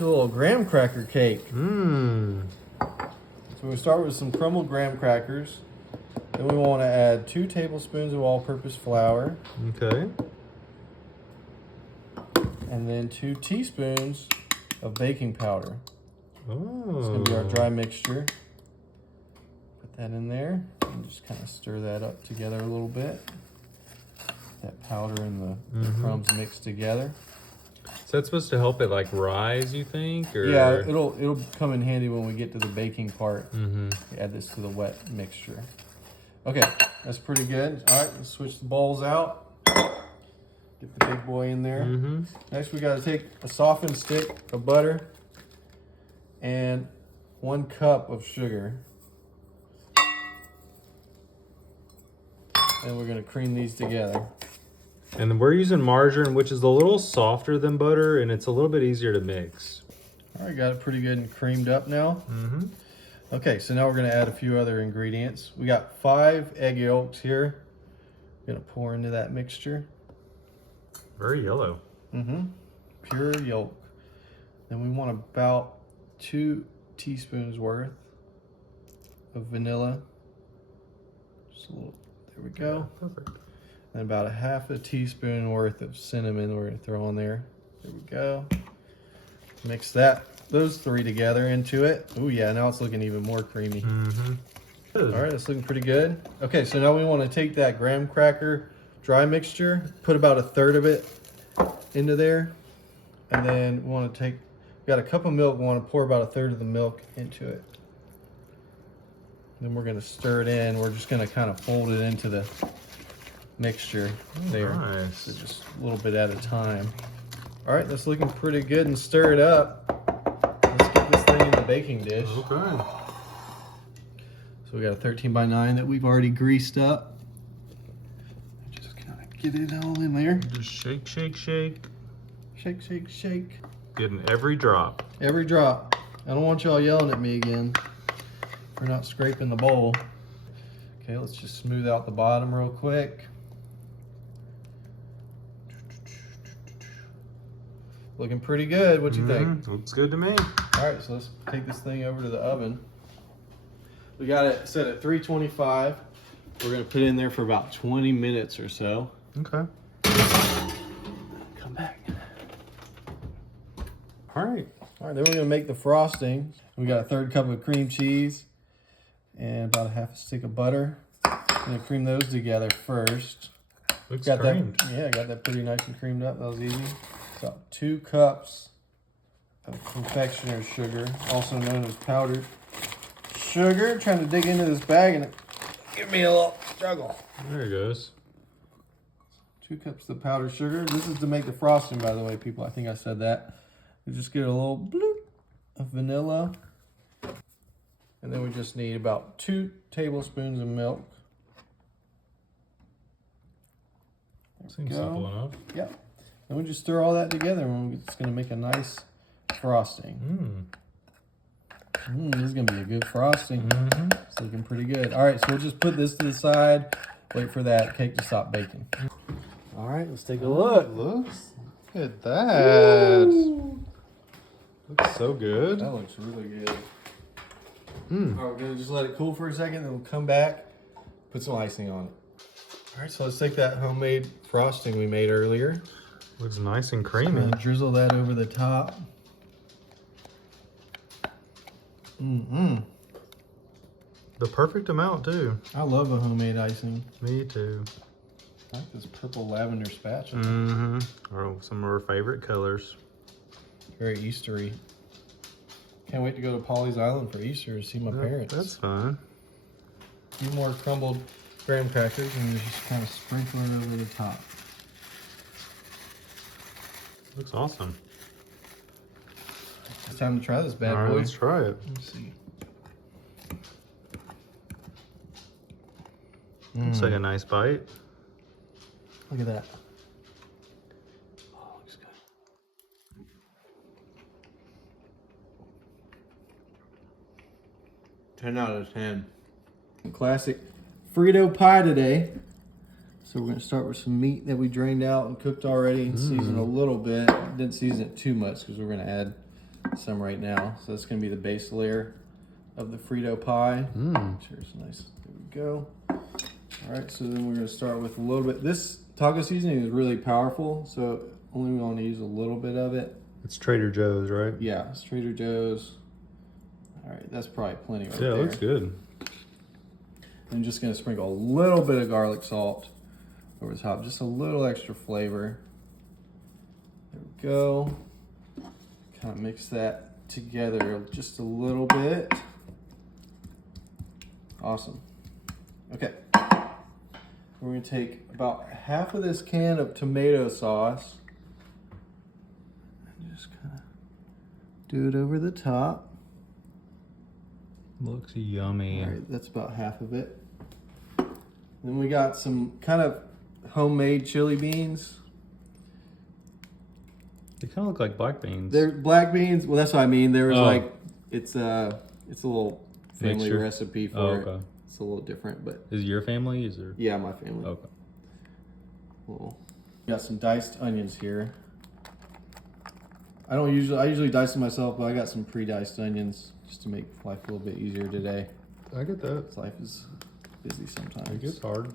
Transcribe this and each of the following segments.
make a little graham cracker cake. Mmm. So we start with some crumbled graham crackers. Then we want to add 2 tablespoons of all-purpose flour. Okay. And then 2 teaspoons of baking powder. Oh. It's going to be our dry mixture. Put that in there and just kind of stir that up together a little bit. That powder and the crumbs mixed together. So that's supposed to help it like rise, you think? Or? Yeah, it'll come in handy when we get to the baking part. Mm-hmm. Add this to the wet mixture. Okay, that's pretty good. All right, let's switch the bowls out. Get the big boy in there. Mm-hmm. Next, we got to take a softened stick of butter and 1 cup of sugar. And we're going to cream these together. And we're using margarine, which is a little softer than butter, and it's a little bit easier to mix. All right, got it pretty good and creamed up now. Mm-hmm. Okay, so now we're going to add a few other ingredients. We got 5 egg yolks here. We're going to pour into that mixture. Very yellow. Mm-hmm. Pure yolk. Then we want about 2 teaspoons worth of vanilla. Just a little. There we go. Yeah, perfect. And about a 1/2 teaspoon worth of cinnamon we're going to throw on there. There we go. Mix those 3 together into it. Oh yeah, now it's looking even more creamy. Mm-hmm. Good. All right, it's looking pretty good. Okay, so now we want to take that graham cracker dry mixture, put about 1/3 of it into there, and then we want to we got a cup of milk, we want to pour about 1/3 of the milk into it. Then we're going to stir it in. We're just going to kind of fold it into the mixture there. Nice. So just a little bit at a time. All right, that's looking pretty good, and stir it up. Let's get this thing in the baking dish. Okay. So we got a 13x9 that we've already greased up. Just kind of get it all in there. Just shake, shake, shake. Shake, shake, shake. Getting every drop. Every drop. I don't want y'all yelling at me again for not scraping the bowl. Okay, let's just smooth out the bottom real quick. Looking pretty good. What you think? Looks good to me. All right, so let's take this thing over to the oven. We got it set at 325. We're gonna put it in there for about 20 minutes or so. Okay. Come back. All right, then we're gonna make the frosting. We got a 1/3 cup of cream cheese and about a 1/2 stick of butter. I'm gonna cream those together first. Looks Got creamed. that? Yeah, got that pretty nice and creamed up. That was easy. About 2 cups of confectioner's sugar, also known as powdered sugar. Trying to dig into this bag and it give me a little struggle. There it goes. 2 cups of powdered sugar. This is to make the frosting, by the way, people. I think I said that. We just get a little bloop of vanilla. And then we just need about 2 tablespoons of milk. Seems simple enough. Yep. And we just stir all that together and it's going to make a nice frosting. This is going to be a good frosting. It's looking pretty good. All right, so we'll just put this to the side, wait for that cake to stop baking. All right, let's take a look. Look at that. Ooh. Looks so good. That looks really good. All right, we're going to just let it cool for a second, then we'll come back, put some icing on it. All right, so let's take that homemade frosting we made earlier. Looks nice and creamy. And drizzle that over the top. The perfect amount too. I love a homemade icing. Me too. I like this purple lavender spatula. Or some of our favorite colors. Very Eastery. Can't wait to go to Polly's Island for Easter to see my parents. That's fun. A few more crumbled graham crackers and just kind of sprinkle it over the top. Looks awesome. It's time to try this bad All right, boy. let's try it. Let's see. Looks like a nice bite. Look at that. Oh, looks good. 10 out of 10. Classic Frito pie today. So we're gonna start with some meat that we drained out and cooked already and seasoned a little bit. Didn't season it too much because we're gonna add some right now. So that's gonna be the base layer of the Frito pie. Sure, it's nice. There we go. All right, so then we're gonna start with a little bit. This taco seasoning is really powerful, so only want to use a little bit of it. It's Trader Joe's, right? Yeah, it's Trader Joe's. All right, that's probably plenty right Yeah, there. it looks good. I'm just gonna sprinkle a little bit of garlic salt over the top, just a little extra flavor. There we go. Kind of mix that together just a little bit. Awesome. Okay. We're gonna take about half of this can of tomato sauce and just kind of do it over the top. Looks yummy. All right, that's about half of it. Then we got some kind of homemade chili beans. They kind of look like black beans. They're black beans. Well, that's what I mean. There was Oh. like, it's a little family Mixture? recipe for Oh, it. okay. It's a little different, but Is it your family? Is there? yeah, my family. Okay. Cool. Got some diced onions here. I usually dice them myself, but I got some pre-diced onions just to make life a little bit easier today. I get that. Life is busy sometimes. It gets hard.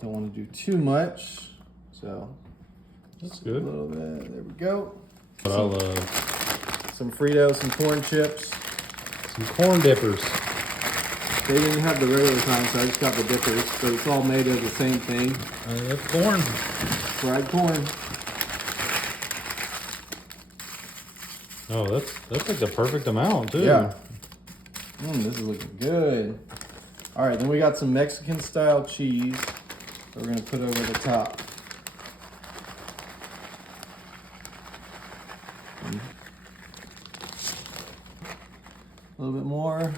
Don't want to do too much, so That's a good. little bit. There we go. But I love Some Frito, some corn chips. some corn dippers. They didn't have the regular kind, so I just got the dippers. But it's all made of the same thing. I love corn. Fried corn. Oh, that's like the perfect amount too. Yeah. This is looking good. All right, then we got some Mexican style cheese that we're gonna put over the top. A little bit more.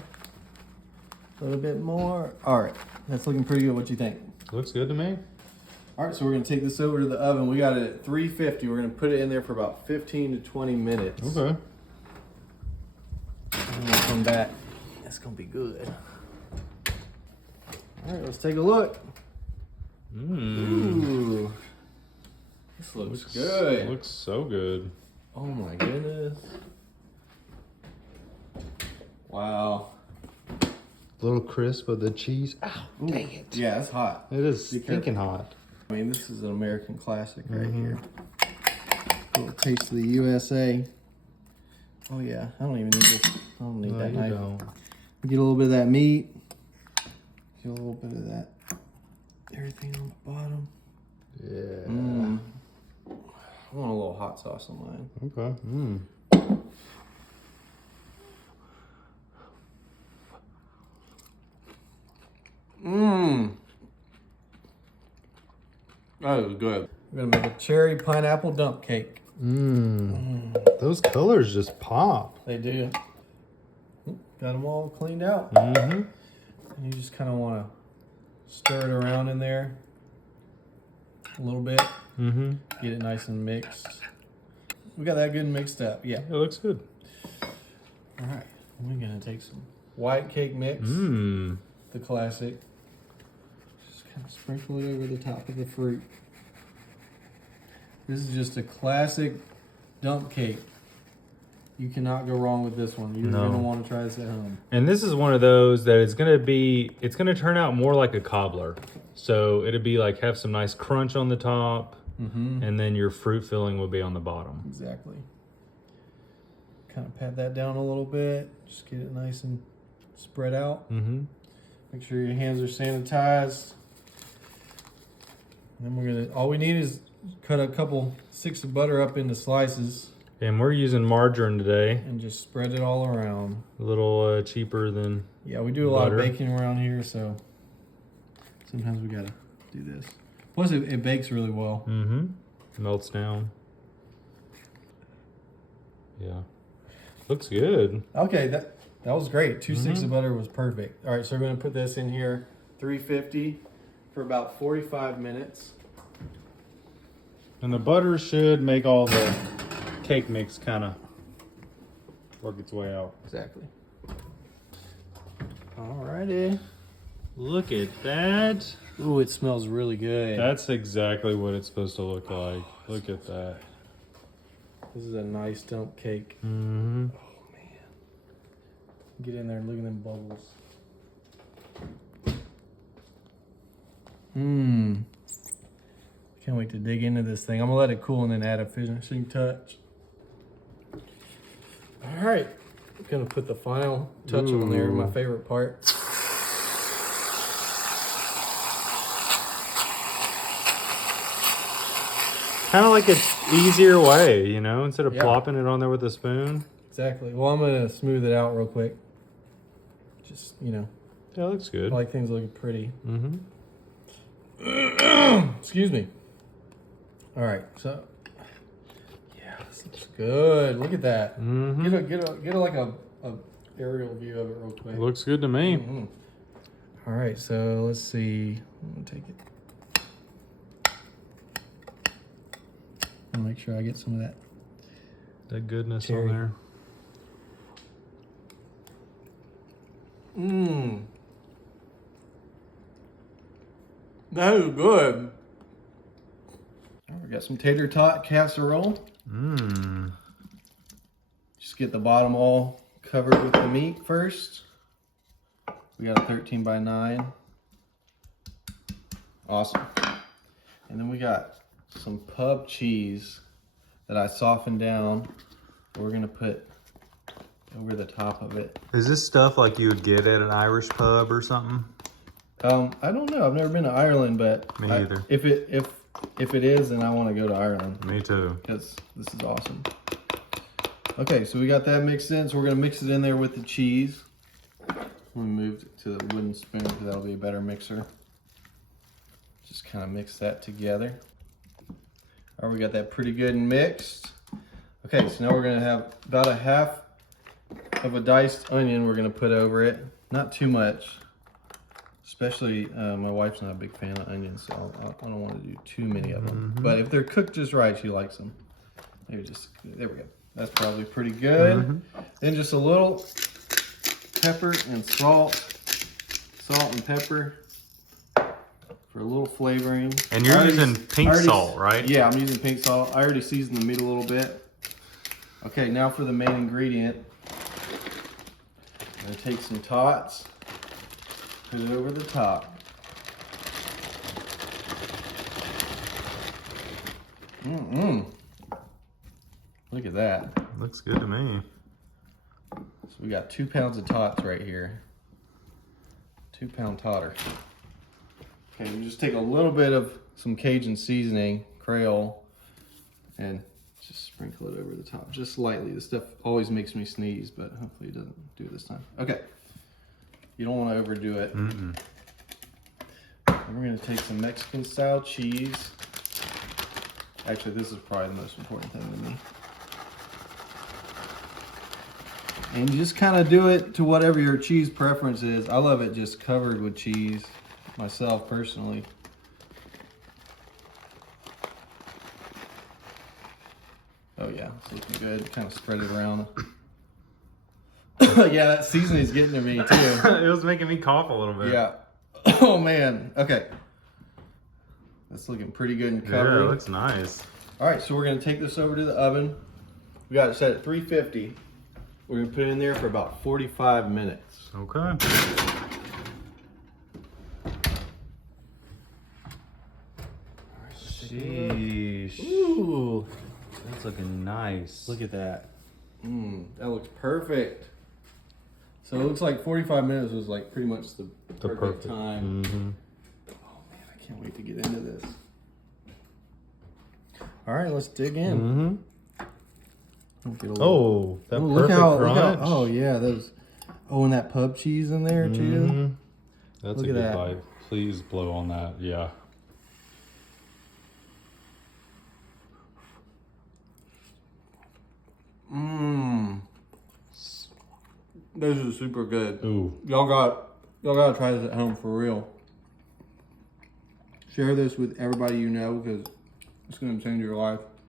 A little bit more. All right, that's looking pretty good. What you think? Looks good to me. All right, so we're gonna take this over to the oven. We got it at 350. We're gonna put it in there for about 15 to 20 minutes. Okay. And we'll come back. That's gonna be good. All right, let's take a look. Ooh, this looks good. Looks so good. Oh my goodness. Wow. Little crisp of the cheese. Ow, Ooh. dang it. Yeah, it's hot. It is Be stinking careful. hot. I mean, this is an American classic right here. A little taste of the USA. Oh yeah, I don't even need this. I don't need No, that you knife. don't. Get a little bit of that meat. Get a little bit of that. Everything on the bottom. Yeah. I want a little hot sauce on mine. Okay. That is good. We're gonna make a cherry pineapple dump cake. Those colors just pop. They do. Got them all cleaned out. Mm-hmm. And you just kind of want to stir it around in there a little bit. Mm-hmm. Get it nice and mixed. We got that good and mixed up. Yeah. It looks good. All right. We're gonna take some white cake mix, the classic. Just kind of sprinkle it over the top of the fruit. This is just a classic dump cake. You cannot go wrong with this one. You're gonna want to try this at home. And this is one of those that it's gonna turn out more like a cobbler. So it'll be like have some nice crunch on the top, and then your fruit filling will be on the bottom. Exactly. Kind of pat that down a little bit. Just get it nice and spread out. Make sure your hands are sanitized. And then we're gonna. All we need is cut a couple sticks of butter up into slices And we're using margarine today. and just spread it all around. A little cheaper than Yeah, we do a lot of butter. baking around here, so sometimes we gotta do this. Plus, it bakes really well. melts down. Yeah. Looks good. Okay, that was great. 2 sticks of butter was perfect. All right, so we're gonna put this in here, 350 for about 45 minutes. And the butter should make all the cake mix kind of work its way out. Exactly. Alrighty. Look at that. Ooh, it smells really good. That's exactly what it's supposed to look like. Look at that. This is a nice dump cake. Mm-hmm. Oh man. Get in there and look at them bubbles. Mmm. Can't wait to dig into this thing. I'm gonna let it cool and then add a finishing touch. All right. I'm gonna put the final touch on there, my favorite part. Kind of like an easier way, you know, instead of Yeah. plopping it on there with a spoon. Exactly. Well, I'm gonna smooth it out real quick. Just, you know, Yeah, it looks good. I like things looking pretty. Mm-hmm. Excuse me. All right, so yeah, this looks good. Look at that. Mm-hmm. Get a like a aerial view of it real quick. Looks good to me. Mm-hmm. All right, so let's see. I'm gonna take it. I'll make sure I get some of that. That goodness Cherry. on there. Mmm. That is good. We got some tater tot casserole. Mmm. Just get the bottom all covered with the meat first. We got a 13 by 9. Awesome. And then we got some pub cheese that I softened down. We're gonna put over the top of it. Is this stuff like you would get at an Irish pub or something? I don't know. I've never been to Ireland, but Me either. If it is, then I want to go to Ireland Me too. because this is awesome. Okay, so we got that mixed in. So we're gonna mix it in there with the cheese. We moved it to the wooden spoon because that'll be a better mixer. Just kind of mix that together. All right, we got that pretty good and mixed. Okay, so now we're gonna have about a half of a diced onion we're gonna put over it. Not too much. Especially, my wife's not a big fan of onions, so I don't want to do too many of them. Mm-hmm. But if they're cooked just right, she likes them. Maybe just, there we go. That's probably pretty good. Mm-hmm. Then just a little pepper and salt. Salt and pepper for a little flavoring. And you're using pink salt, right? Yeah, I'm using pink salt. I already seasoned the meat a little bit. Okay, now for the main ingredient. I'm gonna take some tots. Put it over the top. Look at that. Looks good to me. So we got 2 pounds of tots right here. 2 pound totter. Okay, we just take a little bit of some Cajun seasoning, Creole, and just sprinkle it over the top, just lightly. This stuff always makes me sneeze, but hopefully it doesn't do it this time. Okay. You don't want to overdo it. Mm-mm. We're going to take some Mexican style cheese. Actually, this is probably the most important thing to me. And you just kind of do it to whatever your cheese preference is. I love it just covered with cheese, myself personally. Oh yeah, it's looking good. Kind of spread it around. Yeah, that seasoning's getting to me too. It was making me cough a little bit. Yeah. Oh man. Okay. That's looking pretty good and covered. Yeah, it looks nice. All right, so we're gonna take this over to the oven. We got it set at 350. We're gonna put it in there for about 45 minutes. Okay. Sheesh. Ooh, That's looking nice. look at that. That looks perfect. So it looks like 45 minutes was like pretty much the perfect time. Mm-hmm. Oh man, I can't wait to get into this. All right, let's dig in. Mm-hmm. Get a little- Oh, that Ooh, perfect crunch. oh yeah, those. Oh, and that pub cheese in there too. Mhm. That's Look a at good that. bite. Please blow on that. Yeah. This is super good. Ooh. Y'all gotta try this at home for real. Share this with everybody you know because it's gonna change your life.